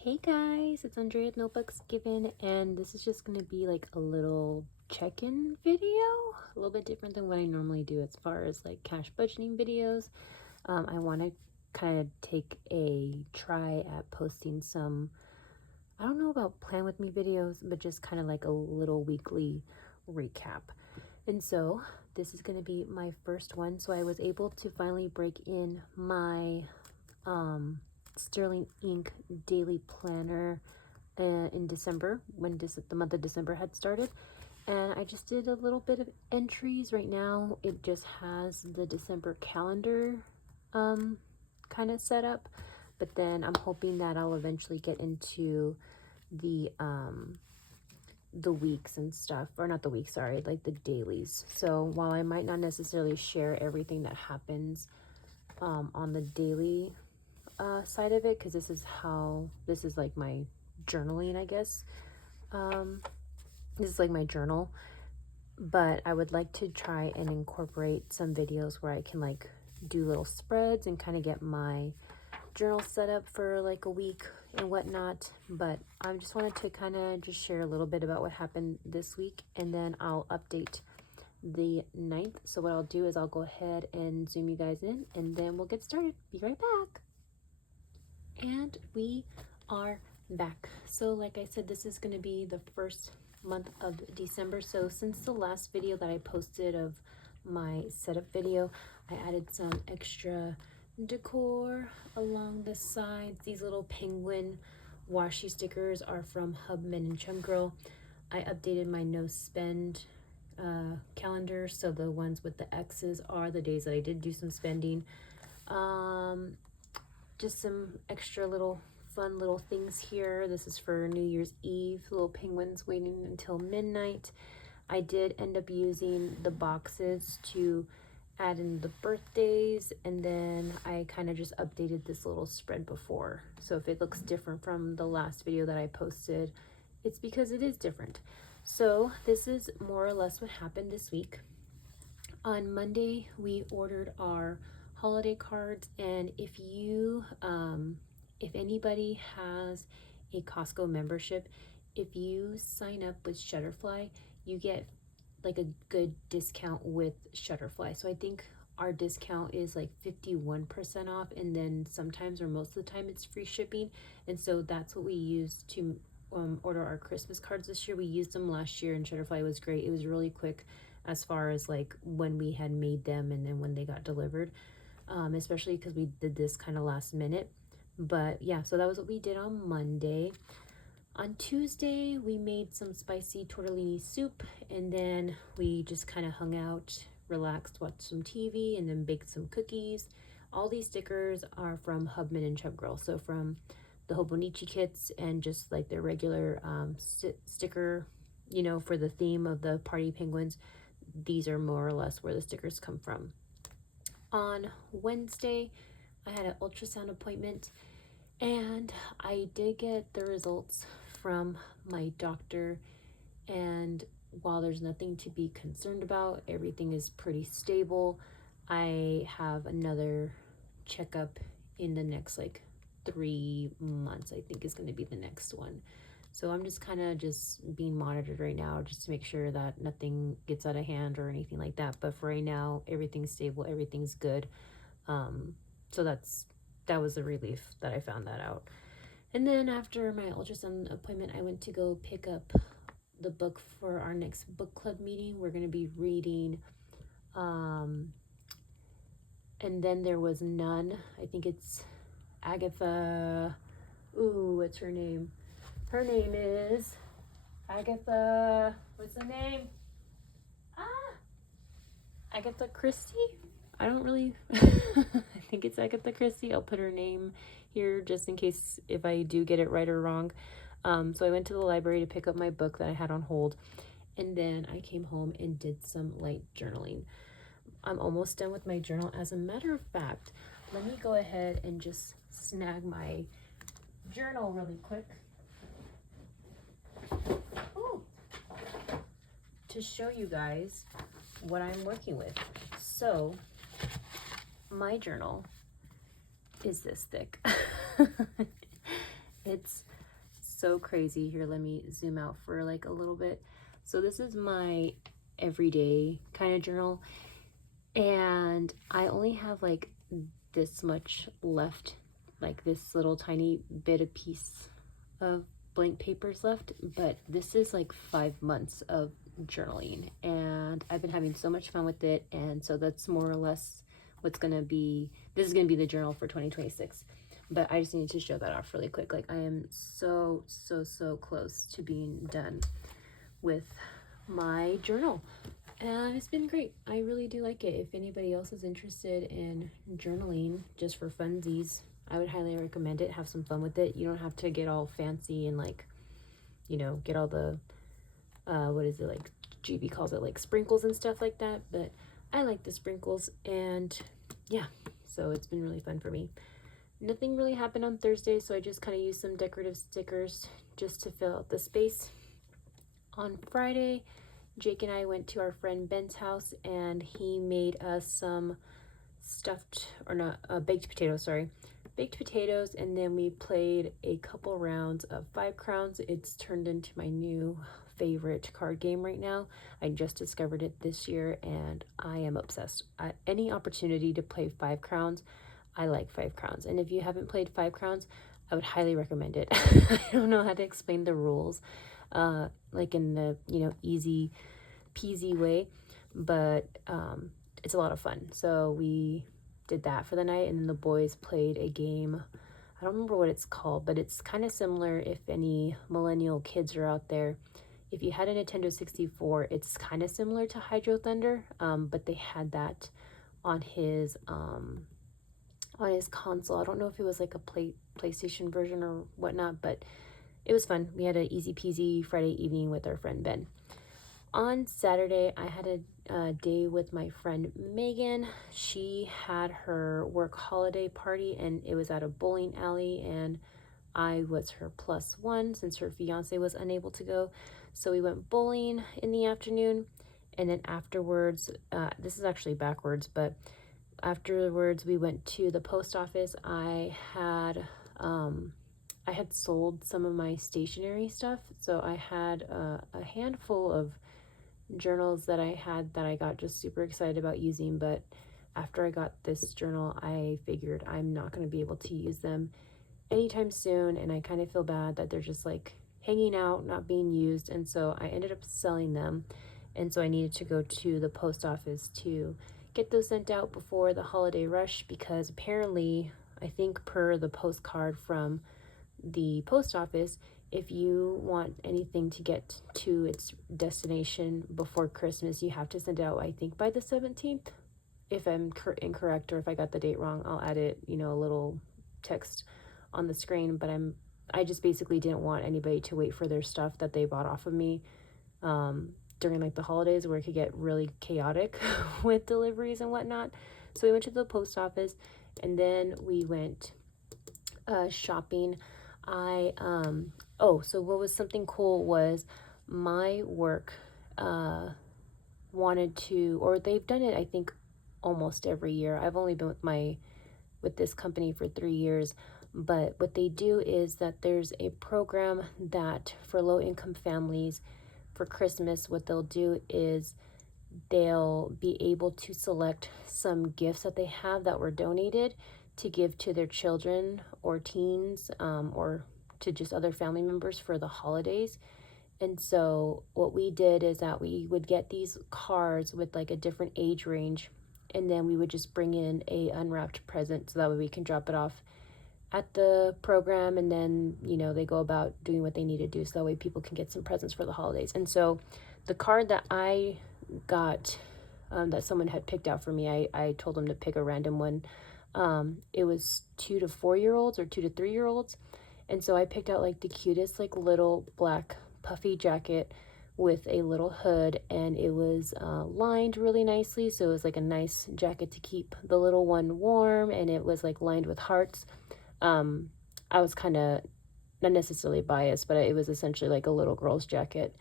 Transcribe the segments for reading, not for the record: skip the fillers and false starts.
Hey guys, it's Andrea at Notebooks Given, and this is just going to be like a little check-in video, a little bit different than what I normally do as far as like cash budgeting videos. I want to kind of take a try at posting some, I don't know about plan with me videos, but just kind of like a little weekly recap. And so this is going to be my first one. So I was able to finally break in my Sterling Ink daily planner in December when the month of December had started, and I just did a little bit of entries. Right now it just has the December calendar kind of set up, but then I'm hoping that I'll eventually get into the weeks and stuff, or not the weeks, sorry, like the dailies. So while I might not necessarily share everything that happens on the daily side of it, because this is like my journaling, I guess. This is like my journal, but I would like to try and incorporate some videos where I can like do little spreads and kind of get my journal set up for like a week and whatnot. But I just wanted to kind of just share a little bit about what happened this week, and then I'll update the 9th. So what I'll do is I'll go ahead and zoom you guys in, and then we'll get started. Be right back. And we are back. So like I said, this is going to be the first month of December. So since the last video that I posted of my setup video, I added some extra decor along the sides. These little penguin washi stickers are from Hubman and Chum Girl. I updated my no spend calendar, so the ones with the X's are the days that I did do some spending. Just some extra little fun little things here. This is for New Year's Eve, little penguins waiting until midnight. I did end up using the boxes to add in the birthdays, and then I kind of just updated this little spread before. So if it looks different from the last video that I posted, it's because it is different. So this is more or less what happened this week. On Monday, we ordered our holiday cards, and if you if anybody has a Costco membership, if you sign up with Shutterfly, you get like a good discount with Shutterfly. So I think our discount is like 51% off, and then sometimes or most of the time it's free shipping. And so that's what we use to order our Christmas cards this year. We used them last year, and Shutterfly was great. It was really quick as far as like when we had made them and then when they got delivered, especially because we did this kind of last minute. But yeah, so that was what we did on Monday. On Tuesday, we made some spicy tortellini soup, and then we just kind of hung out, relaxed, watched some TV, and then baked some cookies. All these stickers are from Hubman and Chub Girl, so from the Hobonichi kits and just like their regular sticker, you know, for the theme of the party penguins. These are more or less where the stickers come from. On Wednesday, I had an ultrasound appointment, and I did get the results from my doctor, and while there's nothing to be concerned about, everything is pretty stable. I have another checkup in the next like 3 months, I think is going to be the next one. So I'm just kind of just being monitored right now, just to make sure that nothing gets out of hand or anything like that. But for right now, everything's stable, everything's good. So that was a relief that I found that out. And then after my ultrasound appointment, I went to go pick up the book for our next book club meeting. We're going to be reading And Then There Was None. I think it's Agatha. Ooh, what's her name? Her name is Agatha. What's the name? Agatha Christie? I don't really. I think it's Agatha Christie. I'll put her name here just in case if I do get it right or wrong. So I went to the library to pick up my book that I had on hold, and then I came home and did some light journaling. I'm almost done with my journal. As a matter of fact, let me go ahead and just snag my journal really quick. Ooh. To show you guys what I'm working with. So my journal is this thick. It's so crazy. Here, let me zoom out for like a little bit. So this is my everyday kind of journal, and I only have like this much left, like this little tiny bit of piece of blank papers left, but this is like 5 months of journaling, and I've been having so much fun with it. And so that's more or less what's gonna be, this is gonna be the journal for 2026. But I just need to show that off really quick. Like, I am so close to being done with my journal, and it's been great. I really do like it. If anybody else is interested in journaling just for funsies, I would highly recommend it. Have some fun with it. You don't have to get all fancy and like, you know, get all the what is it, like GB calls it, like sprinkles and stuff like that, but I like the sprinkles. And yeah, so it's been really fun for me. Nothing really happened on Thursday, so I just kind of used some decorative stickers just to fill out the space. On Friday, Jake and I went to our friend Ben's house, and he made us some baked potatoes, and then we played a couple rounds of 5 crowns. It's turned into my new favorite card game right now. I just discovered it this year, and I am obsessed. Any opportunity to play 5 crowns, I like 5 crowns. And if you haven't played 5 crowns, I would highly recommend it. I don't know how to explain the rules, like in the, you know, easy peasy way, but it's a lot of fun. So we did that for the night, and then the boys played a game. I don't remember what it's called, but it's kind of similar. If any millennial kids are out there, if you had a Nintendo 64, it's kind of similar to Hydro Thunder, but they had that on his console. I don't know if it was like a PlayStation version or whatnot, but it was fun. We had an easy peasy Friday evening with our friend Ben. On Saturday, I had a day with my friend Megan. She had her work holiday party, and it was at a bowling alley, and I was her +1 since her fiance was unable to go. So we went bowling in the afternoon, and then afterwards, this is actually backwards, but afterwards we went to the post office. I had sold some of my stationery stuff, so I had a handful of journals that I had that I got just super excited about using, but after I got this journal, I figured I'm not going to be able to use them anytime soon, and I kind of feel bad that they're just like hanging out, not being used, and so I ended up selling them. And so I needed to go to the post office to get those sent out before the holiday rush, because apparently, I think per the postcard from the post office, if you want anything to get to its destination before Christmas, you have to send it out, I think, by the 17th. If I'm incorrect, or if I got the date wrong, I'll add it, you know, a little text on the screen. But I just basically didn't want anybody to wait for their stuff that they bought off of me during like the holidays, where it could get really chaotic with deliveries and whatnot. So we went to the post office, and then we went shopping. So what was something cool was my work wanted to, or they've done it, I think, almost every year. I've only been with this company for 3 years, but what they do is that there's a program that for low income families for Christmas, what they'll do is they'll be able to select some gifts that they have that were donated to give to their children or teens, or to just other family members for the holidays. And so what we did is that we would get these cards with like a different age range, and then we would just bring in a unwrapped present, so that way we can drop it off at the program, and then, you know, they go about doing what they need to do, so that way people can get some presents for the holidays. And so the card that I got, that someone had picked out for me, I told them to pick a random one. It was 2 to 4 year olds or 2 to 3 year olds. And so I picked out like the cutest, like little black puffy jacket with a little hood, and it was lined really nicely. So it was like a nice jacket to keep the little one warm, and it was like lined with hearts. I was kind of not necessarily biased, but it was essentially like a little girl's jacket.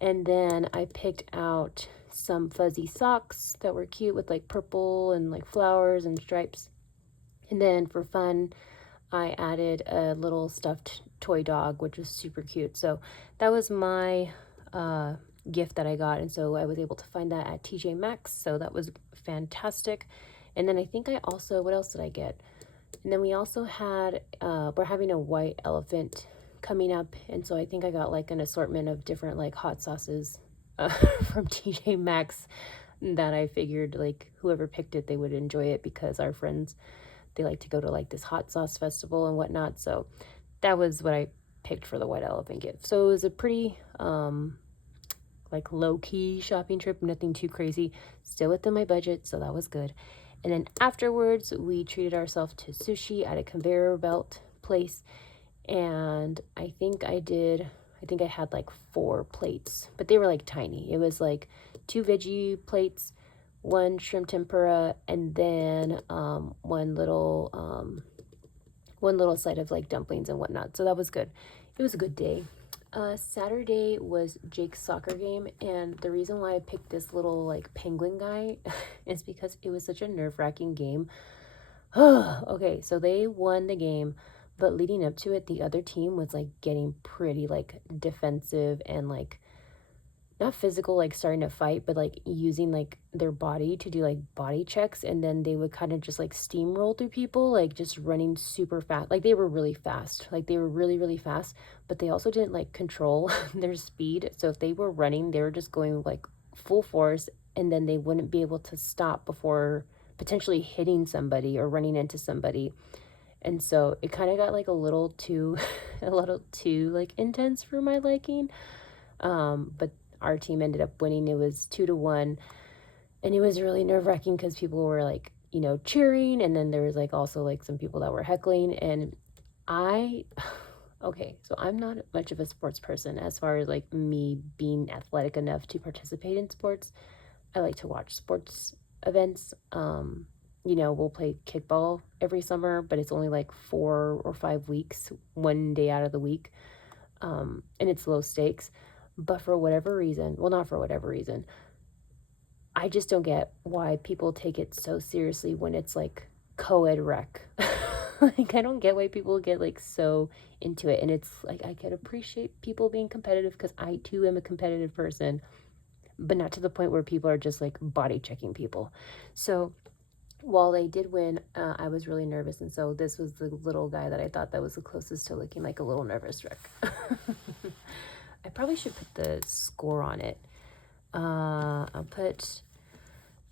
And then I picked out some fuzzy socks that were cute with like purple and like flowers and stripes. And then for fun, I added a little stuffed toy dog, which was super cute. So that was my gift that I got, and so I was able to find that at TJ Maxx, so that was fantastic. And then I think I also, what else did I get? And then we also had, we're having a white elephant coming up, and so I think I got like an assortment of different like hot sauces from TJ Maxx that I figured like whoever picked it, they would enjoy it, because our friends, they like to go to like this hot sauce festival and whatnot. So that was what I picked for the white elephant gift. So it was a pretty like low-key shopping trip, nothing too crazy, still within my budget, so that was good. And then afterwards we treated ourselves to sushi at a conveyor belt place, and I think I had like 4 plates, but they were like tiny. It was like 2 veggie plates, 1 shrimp tempura, and then one little side of like dumplings and whatnot. So that was good. It was a good day. Saturday was Jake's soccer game, and the reason why I picked this little like penguin guy is because it was such a nerve-wracking game. Okay, so they won the game, but leading up to it, the other team was like getting pretty like defensive and like not physical, like starting to fight, but like using like their body to do like body checks, and then they would kind of just like steamroll through people, like just running super fast. Like they were really fast, like they were really, really fast, but they also didn't like control their speed. So if they were running, they were just going like full force, and then they wouldn't be able to stop before potentially hitting somebody or running into somebody. And so it kind of got like a little too a little too like intense for my liking. But our team ended up winning. It was 2-1, and it was really nerve-wracking because people were like, you know, cheering, and then there was like also like some people that were heckling. And okay, so I'm not much of a sports person as far as like me being athletic enough to participate in sports. I like to watch sports events. You know, we'll play kickball every summer, but it's only like 4 or 5 weeks, 1 day out of the week. And it's low stakes. But for whatever reason, well, not for whatever reason, I just don't get why people take it so seriously when it's like co-ed rec. Like, I don't get why people get like so into it. And it's like, I can appreciate people being competitive because I too am a competitive person, but not to the point where people are just like body checking people. So while they did win, I was really nervous. And so this was the little guy that I thought that was the closest to looking like a little nervous wreck. I probably should put the score on it. I'll put,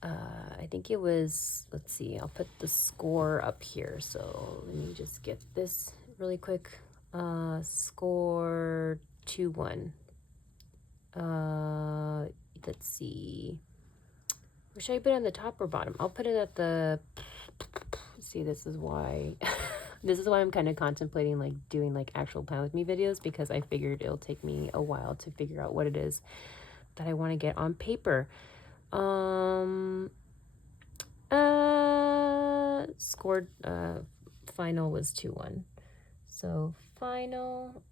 I think it was, let's see, I'll put the score up here. So let me just get this really quick. Score 2-1. Let's see. Or should I put it on the top or bottom? I'll put it at the, see, this is why I'm kind of contemplating like doing like actual Plan With Me videos, because I figured it'll take me a while to figure out what it is that I want to get on paper. Scored, final was 2-1. So final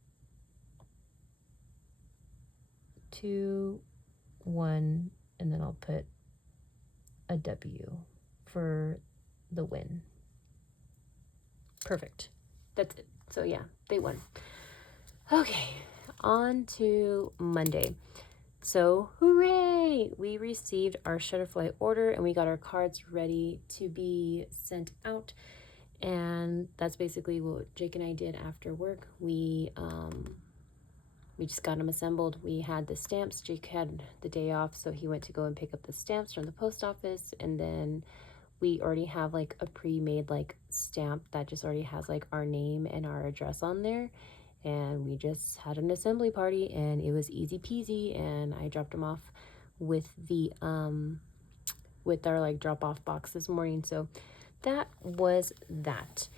2-1, and then I'll put a W for the win. Perfect. That's it. So yeah, they won. Okay, on to Monday. So hooray! We received our Shutterfly order and we got our cards ready to be sent out. And that's basically what Jake and I did after work. We just got them assembled. We had the stamps. Jake had the day off, so he went to go and pick up the stamps from the post office, and then we already have like a pre-made like stamp that just already has like our name and our address on there, and we just had an assembly party and it was easy peasy. And I dropped them off with the with our like drop off box this morning. So that was that.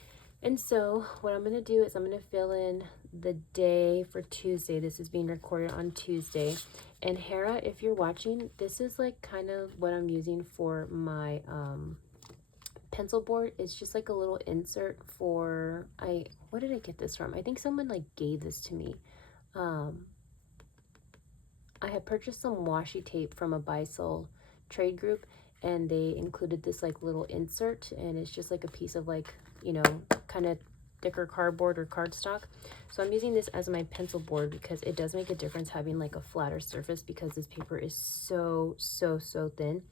And so what I'm going to do is I'm going to fill in the day for Tuesday. This is being recorded on Tuesday. And Hera, if you're watching, this is like kind of what I'm using for my pencil board. It's just like a little insert for, what did I get this from? I think someone like gave this to me. I had purchased some washi tape from a buy-sell trade group, and they included this like little insert, and it's just like a piece of like, you know, kind of thicker cardboard or cardstock. So I'm using this as my pencil board because it does make a difference having like a flatter surface, because this paper is so thin.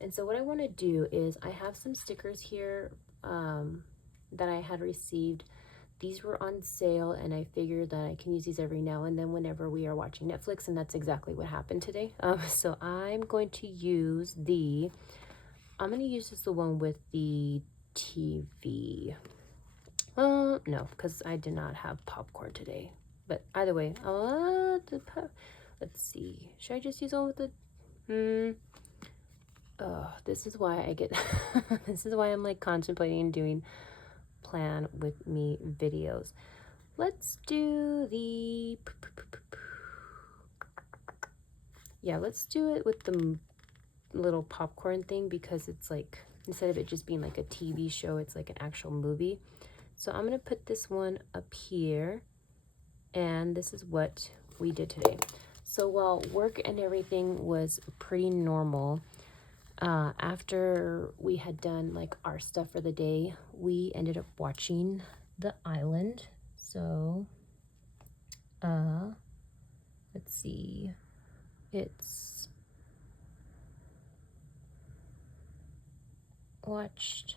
And so what I want to do is, I have some stickers here that I had received. These were on sale, and I figured that I can use these every now and then whenever we are watching Netflix, and that's exactly what happened today. So I'm going to use this the one with the TV. No, because I did not have popcorn today. But either way, let's see. Should I just use one with the... this is why I get... this is why I'm like contemplating doing plan with me videos. Let's do the... yeah, let's do it with the little popcorn thing, because it's like, instead of it just being like a TV show, it's like an actual movie. So I'm going to put this one up here, and this is what we did today. So while work and everything was pretty normal, after we had done like our stuff for the day, we ended up watching The Island. So, let's see, it's watched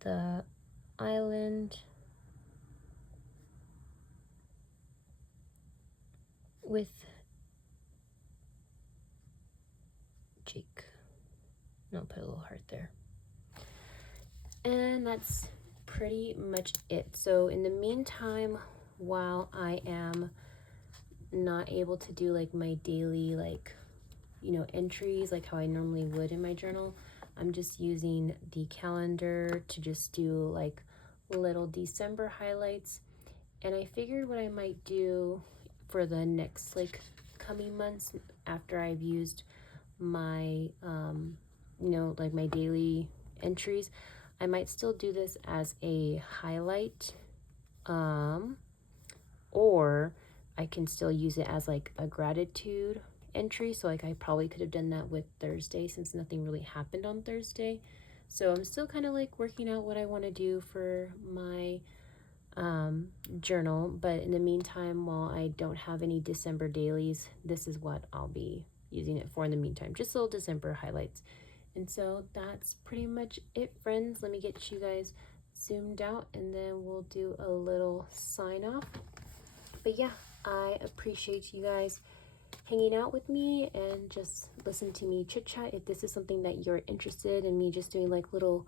The Island with Jake. No, put a little heart there. And that's pretty much it. So in the meantime, while I am not able to do like my daily, like, you know, entries like how I normally would in my journal, I'm just using the calendar to just do like little December highlights. And I figured what I might do for the next like coming months, after I've used my you know, like my daily entries, I might still do this as a highlight, or I can still use it as like a gratitude entry. So like I probably could have done that with Thursday, since nothing really happened on Thursday. So I'm still kind of like working out what I want to do for my journal. But in the meantime, while I don't have any December dailies, this is what I'll be using it for in the meantime, just little December highlights. And so that's pretty much it, friends. Let me get you guys zoomed out, and then we'll do a little sign off. But yeah, I appreciate you guys hanging out with me and just listen to me chit chat. If this is something that you're interested in me just doing like little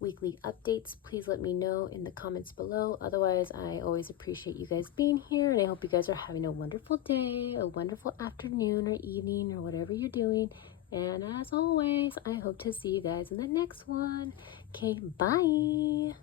weekly updates, please let me know in the comments below. Otherwise, I always appreciate you guys being here, and I hope you guys are having a wonderful day, a wonderful afternoon or evening, or whatever you're doing. And as always, I hope to see you guys in the next one. Okay, bye.